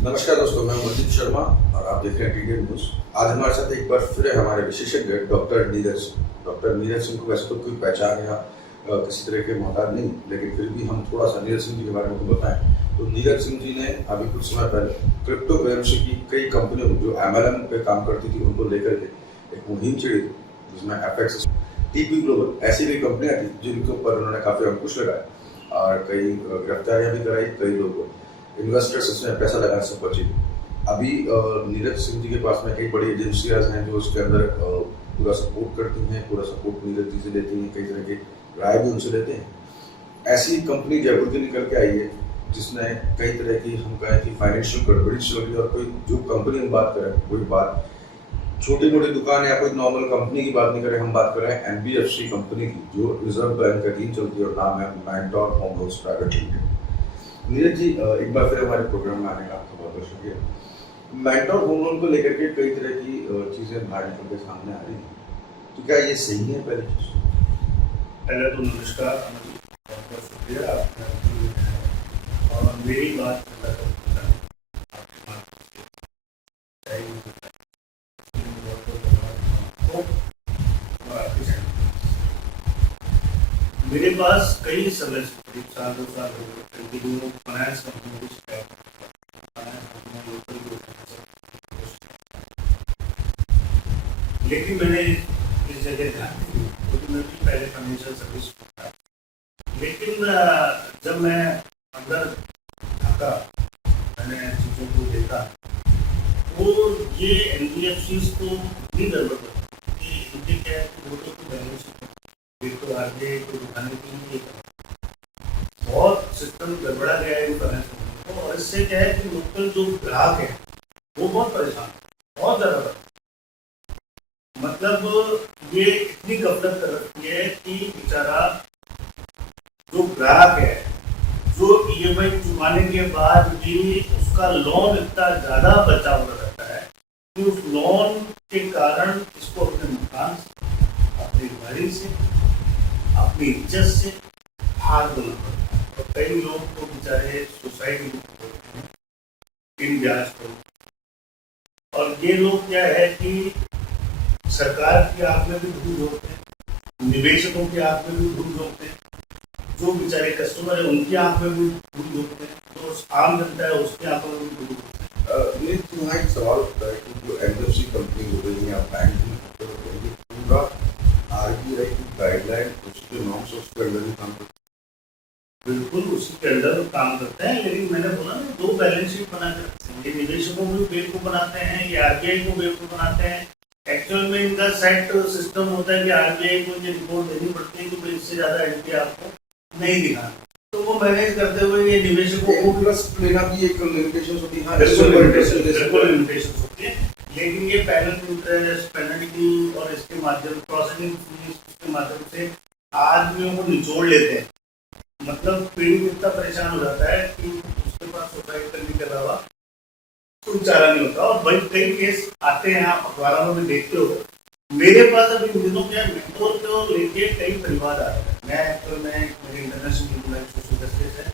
नमस्कार दोस्तों, मैं मनजीत शर्मा और आप देख रहे हैं टीडी न्यूज। आज हमारे साथ एक बार फिर हमारे विशेषज्ञ डॉक्टर नीरज सिंह। डॉक्टर नीरज सिंह को वैसे तो कोई पहचान या किसी तरह के मोहताज नहीं, लेकिन फिर भी हम थोड़ा सा नीरज सिंह जी के बारे में आपको बताएं तो नीरज सिंह जी ने अभी कुछ समय पहले क्रिप्टो करेंसी की कई कंपनियों जो MLM पे काम करती थी उनको लेकर के एक मुहिम छिड़ी थी, जिसमें FX, TP ग्लोबल ऐसी कई कंपनियां थी जिनके ऊपर उन्होंने काफी अंकुश लगाया और कई गिरफ्तारियां भी कराई, कई लोगों इन्वेस्टर्स इसमें पैसा लगाने से बचे। अभी नीरज सिंह जी के पास में कई बड़ी एजेंसियां हैं जो उसके अंदर पूरा सपोर्ट करती हैं, पूरा सपोर्ट नीरज जी से लेती हैं, कई तरह की राय भी उनसे लेते हैं। ऐसी कंपनी जयपुर की निकल के आई है जिसने कई तरह की, हम कहें कि फाइनेंशियल गड़बड़ी से हो रही है। और कोई जो कंपनी हम बात करें, कोई बात छोटी मोटी दुकान या कोई नॉर्मल कंपनी की बात नहीं करें, हम बात करें NBFC कंपनी की जो रिजर्व बैंक के अधीन चलती है और नाम है mentor home loans private limited. Neeraj ji, एक बार फिर हमारे प्रोग्राम में आने का आपका बहुत बहुत शुक्रिया। मेंटोर होम लोन को लेकर के कई तरह की चीजें बाहर निकल के सामने आ रही हैं, तो क्या ये सही है? पहले तो नमस्कार, बहुत बहुत शुक्रिया आपका। और मेरी बात मेरे पास कई समय से करीब साल 2 साल हो गए फाइनेंस कंपनी लेकिन मैंने इस जगह ध्यान नहीं दिया क्योंकि मैं भी पहले फाइनेंशियल सर्विस था। लेकिन जब मैं अंदर झाँका, मैंने चीज़ों को देखा तो ये NBFCs को नहीं गड़बड़ कि इनके क्या है कि वो तो बैलेंस तो RBI को दिखाने के लिए बहुत सिस्टम गड़बड़ा गया है इन फाइनेंस कंपनी को। और इससे क्या है कि लोकल जो ग्राहक है वो बहुत परेशान है, बहुत ज़्यादा। मतलब ये इतनी गफलत कर रखी है कि बेचारा जो ग्राहक है, जो EMI चुकाने के बाद भी उसका लोन इतना ज़्यादा बचा हुआ रहता है कि उस लोन के कारण इसको अपने मकान से, अपनी गाड़ी से, अपनी इज्जत से हाथ धोना पड़ता है। और कई लोग तो बेचारे सुसाइड भी करते हैं इन ब्याज पर। और ये लोग क्या है कि सरकार की आंख में भी धूल झोंकते हैं, निवेशकों की आंख में भी धूल झोंकते हैं, जो बेचारे कस्टमर है उनकी आंख में भी धूल झोंकते हैं, जो आम जनता है उसकी आंख में भी धूल झोंकते हैं। ये तुम्हारा एक सवाल होता है कि जो NBFC कंपनी हो गई या बैंक की पूरा RBI की गाइडलाइन, उसके नॉर्म्स, उसके अंदर ही काम करते हैं। बिल्कुल उसी के अंदर काम करते हैं, लेकिन मैंने बोला ना, 2 बैलेंस शीट बना कर रखते हैं। ये निवेशकों को भी बेवकूफ बनाते हैं, ये RBI को बेवकूफ बनाते हैं। एक्चुअल में इनका सेट सिस्टम होता है कि RBI को ये रिपोर्ट देनी पड़ती है कि इससे ज्यादा एंट्री आपको नहीं दिखाना, तो वो मैनेज करते हुए ये निवेशकों को रिस्क लेना भी एक लिमिटेशन होती है। बिल्कुल लिमिटेशन होती है। लेकिन ये पेनल्टी, इंटरेस्ट, पेनल्टी और इसके माध्यम, प्रोसेसिंग फीस के माध्यम से आदमियों को निचोड़ लेते हैं। मतलब पीड़ित इतना परेशान हो जाता है कि उसके पास सुसाइड करने के अलावा कोई चारा नहीं होता। और भाई कई केस आते हैं, आप अखबारों में भी देखते हो। मेरे पास अभी इन दिनों क्या मेट्रो को लेके कई परिवार आ रहे हैं। मेरी इंटरनेशनल सोशल जस्टिस है,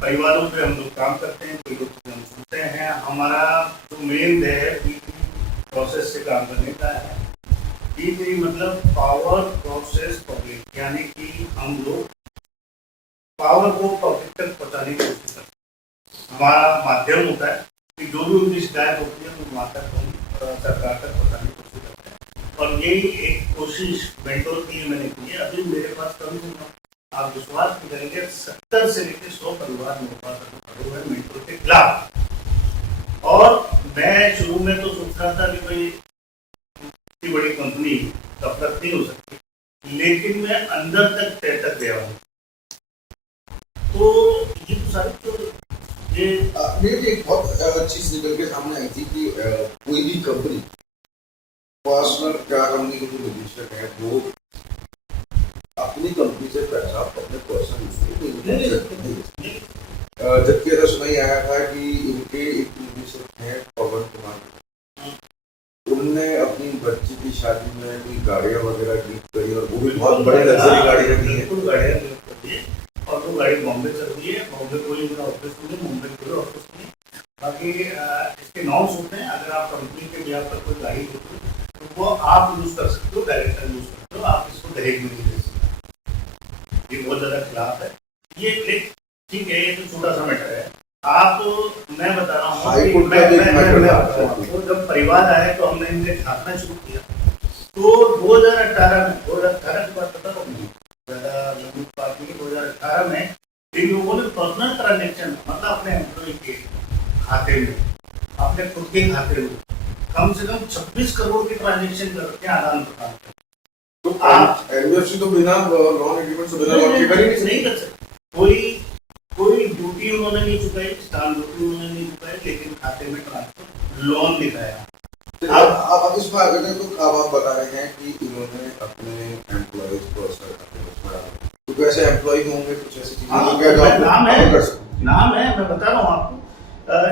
परिवारों पे हम लोग काम करते हैं, कोई लोग हम सुनते हैं। हमारा जो मेन है प्रोसेस से काम करने का है। PPP मतलब पावर प्रोसेस पब्लिक, यानी कि हम लोग पावर को पब्लिक तक पहुँचाने की कोशिश करते हैं। हमारा माध्यम होता है कि जो भी उनकी शिकायत होती है वो वहाँ तक हम सरकार तक पहुँचाने की कोशिश करते हैं। और यही एक कोशिश मेंटोर की मैंने की है। अभी मेरे पास कम से कम, आप विश्वास नहीं करेंगे, 70 से लेकर 100 परिवार मेरे पास खड़े हुए मेंटोर के खिलाफ। और मैं शुरू में तो सोच रहा था कि भाई इतनी बड़ी कंपनी गफलत नहीं हो सकती, लेकिन मैं अंदर तक तय तक गया हूँ। तो ये तो सारी तो ये एक बहुत चीज निकल के सामने आई थी कि कोई भी कंपनी, पर्सनल क्या कंपनी के जो निदेशक है वो अपनी कंपनी से पैसा अपने पर्सनल नहीं सकते। जबकि ऐसा सुना ही आया था कि इनके एक निदेशक हैं पवन कुमार, उनने अपनी बच्ची की शादी में कोई गाड़ियां वगैरह गिफ्ट करी और वो भी बहुत बड़ी लग्जरी गाड़ी रखी है। गाड़ियां गिफ्ट कर दी और वो गाड़ी बॉम्बे चल रही है। बॉम्बे कोई ऑफिस नहीं, मुंबई कोई ऑफिस नहीं, बाकी इसके नॉर्म्स होते हैं। अगर आप कंपनी के बिहाफ पर कोई गाड़ी होती है तो वो आप यूज कर सकते हो, डायरेक्टर यूज करते हो, आप इसको दहेज में नहीं दे सकते। ये बहुत ज्यादा खिलाफ है ये। ठीक है, ये तो छोटा सा मैटर है। आप मैं बता रहा हूँ तो जब परिवार आए तो हमने इनके छापना शुरू किया तो 2018 की बात बता रहा हूँ, ज्यादा लंबी बात नहीं। 2018 में इन लोगों ने पर्सनल ट्रांजेक्शन मतलब अपने एम्प्लॉय के खाते में, अपने खुद के खाते में कम से कम 26 करोड़ की ट्रांजेक्शन करके आदान प्रदान कर। तो आप एनबीएफसी तो बिना लोन एग्रीमेंट से बिना लोन के नहीं कर सकते। कोई ड्यूटी उन्होंने नहीं चुकाई, स्टाम्प ड्यूटी उन्होंने नहीं चुकाई, लेकिन खाते में ट्रांसफर लोन दिखाया। अब इसमें आगे तो अब आप बता रहे हैं कि इन्होंने अपने एम्प्लॉयज को असर तो कैसे एम्प्लॉय होंगे, कुछ ऐसी चीजें नाम है मैं बता रहा हूँ आपको।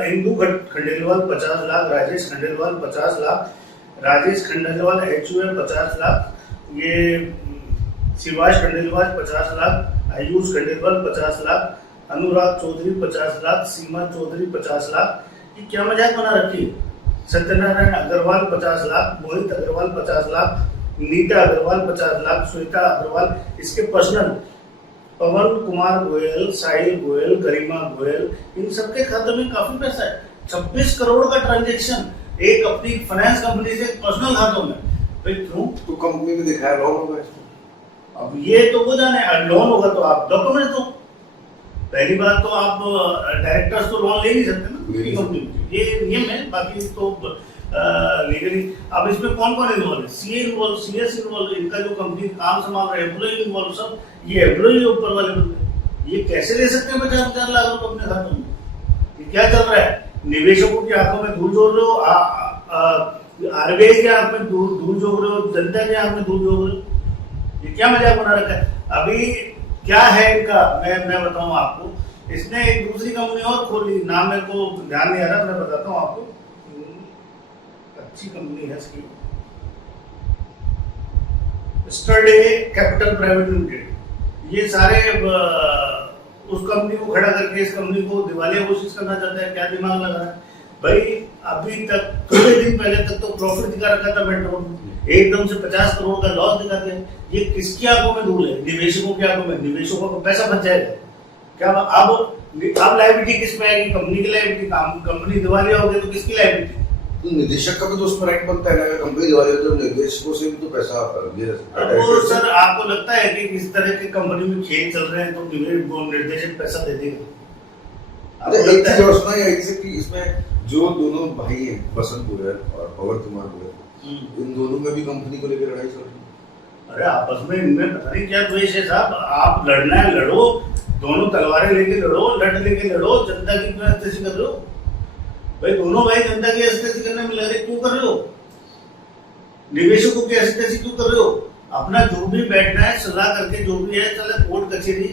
इंदू खंडेलवाल 50 लाख, राजेश खंडेलवाल 50 लाख, राजेश खंडेलवाल HUL 50 लाख, ये शिवाश खंडेलवाल 50 लाख, आयुष खंडेलवाल 50 लाख, अनुराग चौधरी 50 लाख, सीमा चौधरी 50 लाख। ये क्या मजाक बना रखी है। सत्यनारायण अग्रवाल 50 लाख, मोहित अग्रवाल 50 लाख, नीता अग्रवाल 50 लाख, श्वेता अग्रवाल, इसके पर्सनल पवन कुमार गोयल, साहिल गोयल, गरिमा गोयल, इन सबके खाते में काफी पैसा है। 26 करोड़ का ट्रांजेक्शन एक अपनी फाइनेंस कंपनी से पर्सनल खातों में। भाई क्यों? तो कंपनी ने दिखाया लोन होगा। अब ये तो वो जाने, लोन होगा तो आप डॉक्यूमेंट दो। पहली बात तो आप डायरेक्टर्स तो लोन ले नहीं सकते ना कंपनी में, ये नियम है। बाकी तो लीगली अब इसमें कौन कौन इन्वॉल्व है? सीए इन्वॉल्व, सीएस इन्वॉल्व, इनका जो कंपनी काम संभाल रहे हैं एम्प्लॉय इन्वॉल्व, सब ये एम्प्लॉय ऊपर वाले बंदे। ये कैसे ले सकते हैं 50-50 लाख रुपए अपने खातों में? ये क्या चल रहा है? निवेशकों की आंखों में धूल झोंक रहे हो, आरबीआई के आंख में धूल झोंक रहे हो, जनता के आंख में धूल झोंक रहे हो। ये क्या मजाक बना रखा है? अभी क्या है इनका, मैं बताऊं आपको। इसने एक दूसरी कंपनी और खोली, नाम मेरे को ध्यान नहीं आ रहा, मैं बताता हूं आपको। अच्छी कंपनी है इसकी, स्टर्डे कैपिटल प्राइवेट लिमिटेड। ये सारे उस कंपनी को खड़ा करके इस कंपनी को दिवालिया घोषित करना चाहता है। क्या दिमाग लगा रहा है भाई? अभी तक थोड़े दिन पहले तक तो प्रॉफिट दिखा रखा था मेट्रो में, एकदम से 50 करोड़ का लॉस दिखा दिया। ये किसकी आंखों में धूल है? निवेशकों की आंखों में। निवेशकों को पैसा बच जाएगा क्या? अब लायबिलिटी किस पे आएगी? कंपनी की लायबिलिटी। कंपनी दिवालिया हो गई तो किसकी लायबिलिटी? तो निदेशक का भी तो उसमें राइट बनता है ना, कंपनी दिवालिया तो निदेशकों से भी तो पैसा ले सकता है। तो सर आपको लगता है कि इस तरह की कंपनी में खेल चल रहे हैं तो निर्देशक पैसा दे देगा? एक चीज और सुना है कि इसमें जो दोनों भाई हैं, बसंत गोयल और पवन कुमार गोयल, इन दोनों में भी कंपनी को लेकर लड़ाई चल रही है। अरे आपस में इनमें पता नहीं क्या द्वेष है साहब। आप लड़ना है लड़ो, दोनों तलवारें लेके लड़ो, लट लेके लड़ो, जनता की अस्थि कर रहे हो भाई। दोनों भाई जनता की अस्थि करने में लग रहे, क्यों कर रहे हो? निवेशकों की अस्थि क्यों कर रहे हो? अपना जो भी बैठना है सलाह करके, जो भी है चले कोर्ट कचहरी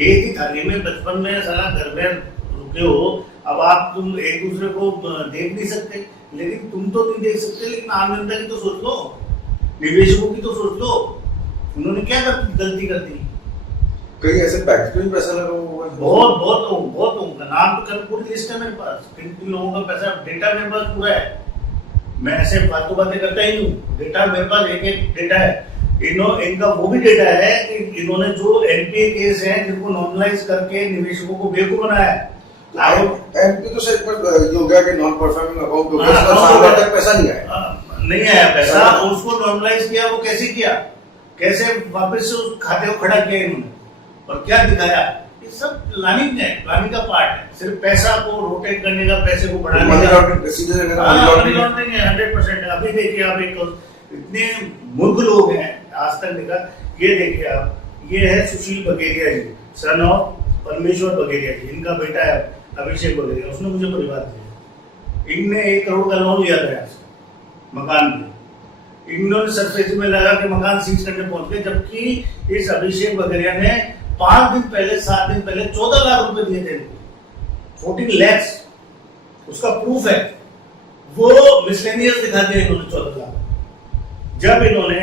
एक ही थाली में। बचपन में सलाह घर में रुके हो, अब आप तुम एक दूसरे को देख नहीं सकते, लेकिन तुम तो नहीं देख सकते, लेकिन आम जनता की तो सोच लो, निवेशकों की तो सोच लो। उन्होंने क्या गलती कर दी? कहीं ऐसे पैकेज में पैसा लगा हुआ है? बहुत लोगों का नाम तो कल पूरी लिस्ट है मेरे पास, किन लोगों का पैसा, डेटा मेरे पास पूरा है। मैं ऐसे फालतू बातें करता ही नहीं, डेटा मेरे पास एक डेटा है। इनका वो भी डेटा है कि इन्होंने जो एनपीए केस हैं जिनको नॉर्मलाइज करके निवेशकों को बेवकूफ बनाया है। एनपी तो सिर्फ हो गया कि नॉन परफॉर्मिंग अकाउंट हो गया, पैसा नहीं आया पैसा उसको नॉर्मलाइज किया। वो कैसे किया? कैसे वापस से उस खाते को खड़ा किया इन्होंने, और क्या दिखाया? ये सब प्लानिंग है, प्लानिंग का पार्ट है। सिर्फ पैसा को रोटेट करने का, पैसे को बढ़ाने का मनी लॉन्ड्रिंग है, 100%। अभी देखिए आप, एक इतने मूर्ख लोग हैं आज तक देखा। ये देखिए आप, ये है सुशील बगेरिया जी, सन ऑफ परमेश्वर बगेरिया जी, इनका बेटा है अभिषेक बगेरिया। उसने मुझे परिवार दिया। इनने 1 करोड़ का लोन लिया था मकान में। इन्होंने सरफेस में लगा के मकान सीज करने पहुंच गए, जबकि इस अभिषेक बगेरिया ने 5 दिन पहले, 7 दिन पहले 14 लाख रुपए दिए थे, 14 lakhs। उसका प्रूफ है, वो मिसलेनियस दिखाते हैं इन्होंने 14 लाख। जब इन्होंने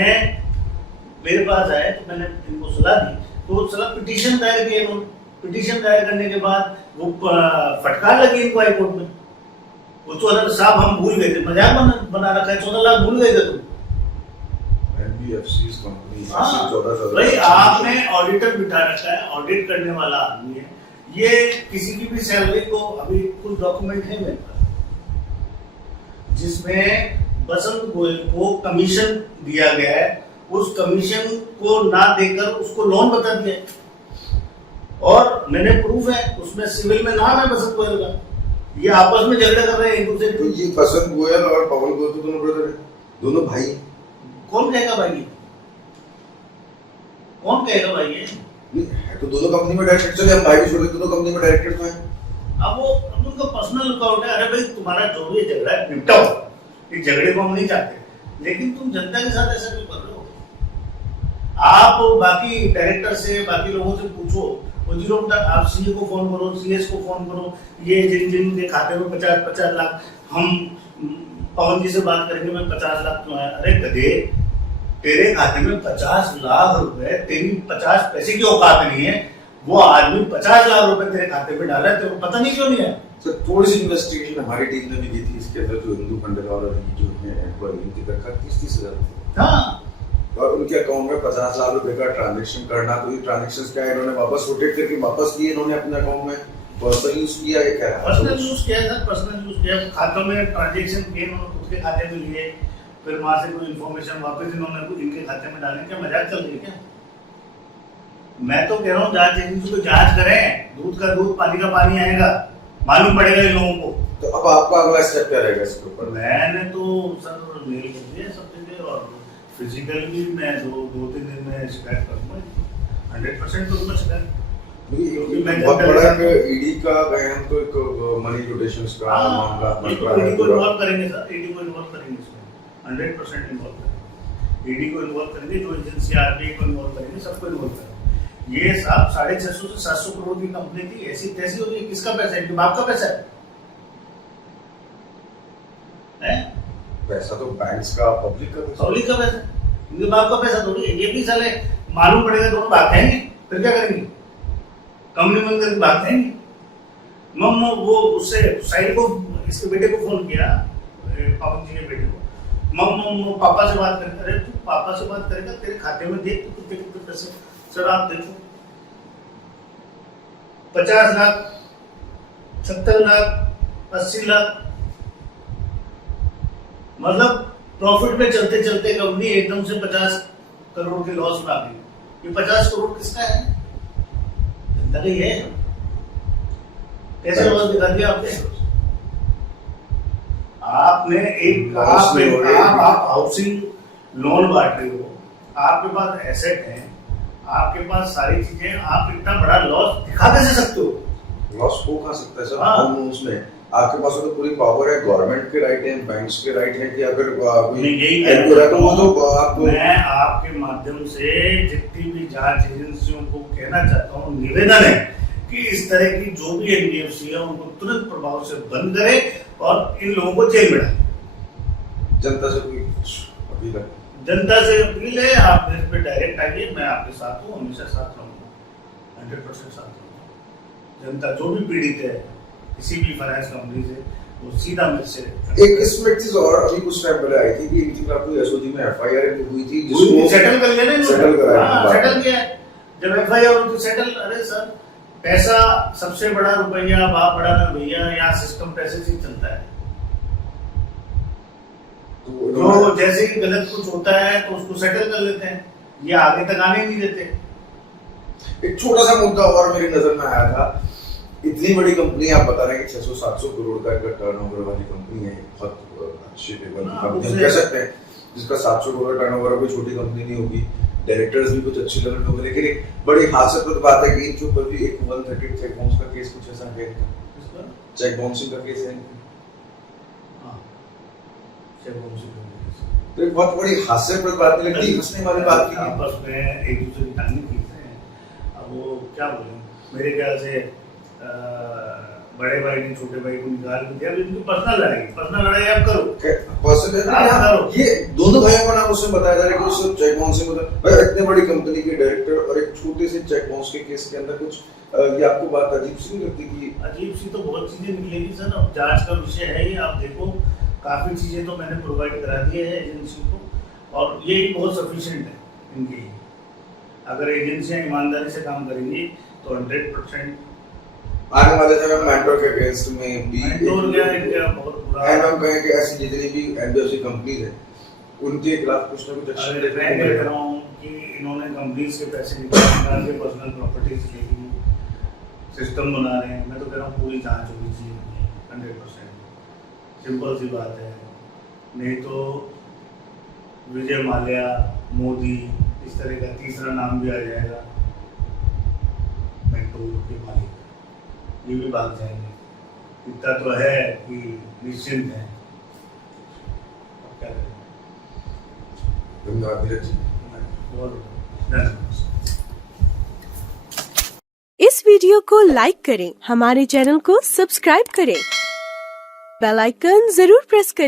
मेरे पास आए तो मैंने इनको सलाह दी, तो सलाह पिटीशन दायर किया इन्होंने। पिटीशन दायर करने के बाद वो फटकार लगी इनको हाईकोर्ट में वो 14 साहब हम भूल गए थे, मजाक बना रखा है, 14 लाख भूल गए थे तुम। NBFC's कंपनी हाँ, 14 भाई आपने ऑडिटर बिठा रखा है, ऑडिट करने वाला आदमी है, ये किसी की भी सैलरी को, अभी कुछ डॉक्यूमेंट है मेरे पास जिसमें बसंत गोयल को कमीशन दिया गया है, उस कमीशन को ना देकर उसको लोन बता दिया है। और मैंने प्रूफ है, उसमें सिविल में नाम है बसंत गोयल का। ये आपस में झगड़े कर रहे हैं एक दूसरे तो ये बसंत गोयल और पवन गोयल तो दोनों ब्रदर है, दोनों भाई। कौन कहेगा भाई? कौन कहेगा भाई? है तो दोनों कंपनी में डायरेक्टर, चले हम भाई भी छोड़, दोनों कंपनी में डायरेक्टर तो हैं। अब वो उनका पर्सनल अकाउंट है। अरे भाई तुम्हारा जो भी झगड़ा है निपटाओ, इस झगड़े को हम नहीं चाहते, लेकिन तुम जनता के साथ ऐसा क्यों कर रहे हो? आप बाकी डायरेक्टर से, बाकी लोगों से पूछो, वो जीरो आप सीए को फोन करो, सीएस को फोन करो, ये जिन के खाते में 50 लाख, हम पवन जी से बात करेंगे मैं 50 लाख क्यों आया? अरे गधे, तेरे खाते में 50 लाख रुपए, तेरी 50 पैसे की औकात नहीं है, वो आदमी 50 लाख रुपए तेरे खाते में डाला है, तेरे को पता नहीं क्यों नहीं है? सर थोड़ी सी इन्वेस्टिगेशन हमारी टीम ने भी की थी, इसके अंदर जो हिंदू फंडर और जो है इनकी तनख्वाह 30-30 हजार। हाँ, और उनके अकाउंट में 50 लाख रुपए का ट्रांजैक्शन करना, तो ये ट्रांजैक्शन क्या है, इन्होंने वापस रोटेट करके वापस किए इन्होंने अपने अकाउंट में, पर्सनल यूज किया है, क्या है पर्सनल यूज किया सर, पर्सनल यूज किया, खातों में ट्रांजैक्शन किए, इन्होंने खुद के खाते में लिए, फिर वहां से कोई इन्फॉर्मेशन वापस इन्होंने इनके खाते में डाले। क्या मजाक चल रही है क्या? मैं तो कह रहा हूँ जांच एजेंसी को जांच करें, दूध का दूध पानी का पानी आएगा, मालूम पड़ेगा इन लोगों को। तो अब आपका अगला स्टेप क्या रहेगा इसके ऊपर? मैंने तो सर मेल कर दिया सब जगह, और फिजिकली भी मैं 2-3 दिन में शिकायत करूंगा, 100% करूंगा शिकायत। बहुत बड़ा ईडी का बयान, तो एक मनी रोटेशंस का मामला ईडी को इन्वॉल्व करेंगे सर, ईडी को इन्वॉल्व करेंगे इसमें, 100% इन्वॉल्व करेंगे, ईडी को इन्वॉल्व करेंगे, जो एजेंसी आरबीआई को इन्वॉल्व करेंगे, सबको इन्वॉल्व करेंगे। ये साहब 650 से 700 करोड़ की कंपनी थी, ऐसी तैसी होगी, किसका पैसा है? इनके बाप का पैसा है? पैसा तो बैंक्स का, पब्लिक का पैसा, पब्लिक का पैसा, इनके बाप का पैसा थोड़ी है। ये भी साले मालूम पड़ेगा दोनों भाग जाएंगे, फिर क्या करेंगे? कंपनी बंद करके भाग जाएंगे। मम वो उससे साइड को, इसके बेटे को फोन किया, पवन जी के बेटे को, मम पापा से बात करेगा। अरे तू पापा से बात करेगा, तेरे खाते में देख तो कितने कितने पैसे। सर आप देखो, 50 लाख, 70 लाख, 80 लाख, मतलब प्रॉफिट में चलते चलते कंपनी एकदम से 50 करोड़ के लॉस में आ गई। ये 50 करोड़ किसका है? जनता का ही है। कैसे लॉस दिखा दिया आपने? आपने एक आप हाउसिंग लोन बांट रहे हो, आपके पास एसेट है, आपके पास सारी चीजें, आप इतना बड़ा लॉस दिखा कैसे सकते हो? लॉस हो कहाँ सकता है सर? होम लोन्स में आपके पास तो पूरी पावर है, गवर्नमेंट के राइट है, बैंक्स के राइट है कि अगर मैं आपके माध्यम से जितनी भी जांच एजेंसियों को कहना चाहता हूँ, निवेदन है कि इस तरह की जो भी एनबीएफसी है उनको तुरंत प्रभाव से बंद करे और इन लोगों को जेल में डाले। जनता से कोई अपील है? जनता से अपील है, आप मेरे पे डायरेक्ट आइए, मैं आपके साथ हूँ, हमेशा साथ रहूंगा, 100% साथ रहूंगा। जनता जो भी पीड़ित है किसी भी फाइनेंस कंपनी से, वो सीधा मेरे से। एक इसमें चीज और अभी कुछ टाइम पहले आई थी कि इनकी खिलाफ कोई एसओजी में एफआईआर हुई थी, जिसको सेटल कर लिया, सेटल कराया, सेटल किया। जब एफआईआर हुई तो सेटल। अरे सर, पैसा सबसे बड़ा रुपया, बाप बड़ा ना भैया, यहाँ सिस्टम पैसे से चलता है। तो जैसे ही गलत कुछ होता है तो उसको सेटल कर लेते हैं, ये आगे तक आने नहीं देते। एक छोटा सा मुद्दा और मेरी नजर में आया था, इतनी बड़ी कंपनी आप बता रहे हैं कि 600-700 करोड़ का टर्नओवर वाली कंपनी है, बहुत अच्छी लेवल की कंपनी कह सकते हैं, जिसका 700 करोड़ टर्नओवर कोई छोटी कंपनी नहीं होगी, डायरेक्टर्स भी कुछ अच्छे लेवल के होंगे। लेकिन एक बड़ी हास्यास्पद बात है कि इनके ऊपर भी एक 130 चेक बाउंस का केस कुछ ऐसा है, चेक बाउंसिंग का केस है। तो एक बहुत बड़ी हास्यास्पद बात नहीं लगती, हंसने वाली बात की आपस में एक दूसरे की टांगें खींचते हैं। अब वो क्या बोले, मेरे ख्याल से बड़े भाई ने छोटे भाई को निकाल के दिया। इनकी पर्सनल लड़ाई आप करो। पर्सनल ये दोनों भाइयों का नाम उसमें बताया जा रहा है कि उस चेक बाउंस से मतलब भाई इतने बड़ी कंपनी के डायरेक्टर और एक छोटे से चेक बाउंस के केस के अंदर कुछ ये आपको बात अजीब सी नहीं लगती कि अजीब सी तो बहुत चीजें निकलेगी सर। अब जांच का विषय है ये। आप देखो काफी चीजें तो मैंने प्रोवाइड करा दी है एजेंसी को और ये बहुत सफिशिएंट है इनकी। अगर एजेंसियां ईमानदारी से काम करेंगी तो 100% आने वाले समय में मेंटोर के अगेंस्ट में भी क्या बहुत बुरा एंड हम कहें कि ऐसी जितनी भी एनबीएफसी कंपनीज है उनके खिलाफ कुछ ना कुछ एक्शन मैं कह रहा हूँ कि इन्होंने कंपनीज के पैसे निकाल के पर्सनल प्रॉपर्टीज ले ली, सिस्टम बना रहे हैं। मैं तो कह रहा हूँ पूरी जांच होनी चाहिए 100%। सिंपल सी बात है। नहीं तो विजय माल्या, मोदी इस तरह का तीसरा नाम भी आ जाएगा मेंटोर के मालिक, ये भी भाग जाएंगे। इतना तो है कि निश्चिंत है। क्या करें? धन्यवाद नीरज जी। धन्यवाद। इस वीडियो को लाइक करें, हमारे चैनल को सब्सक्राइब करें, बेल आइकन जरूर प्रेस करें।